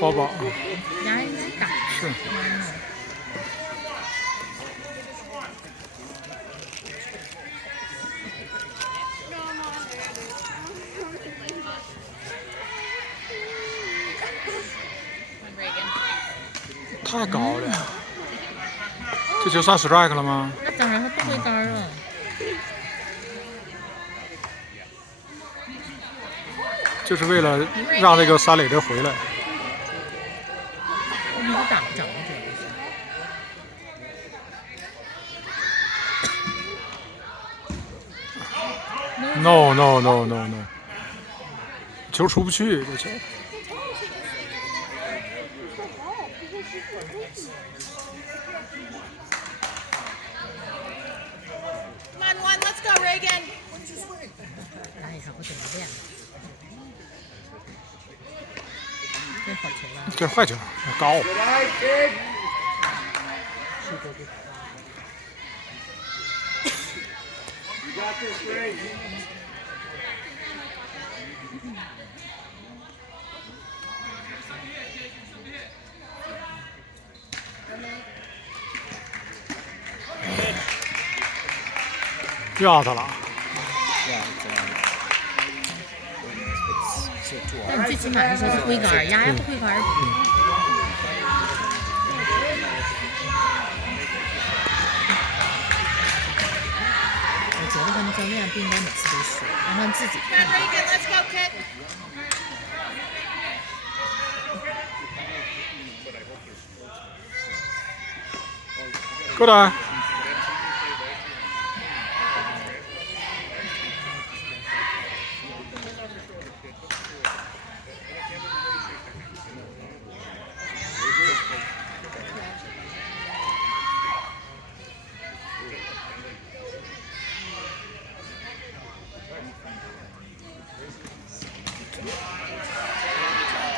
发宝。牙应该打。是。太高了，这就算 strike 了吗？那当然，他不挥杆了。就是为了让这个三垒的回来。你打不着，主要是。No， 球出不去，这球。打野场不怎么练。这好球吧？这坏球，高。压他了。但你最起码的时候是挥杆，压也不挥杆。我觉得他们教练不应该每次都说，让他们自己看。过来。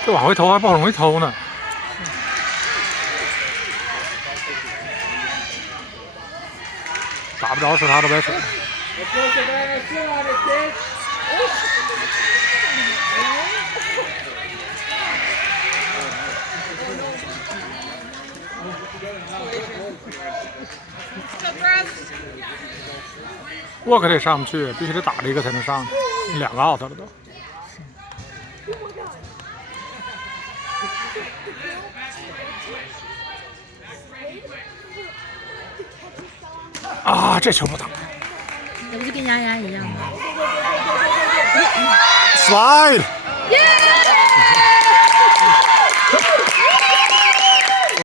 这往回投还不好容易投呢。打不着是他的白水。我可得上不去，必须得打这个才能上去。2个 out 了都。啊，这球不打。这不是跟丫丫一样吗 ？Slide。Yeah!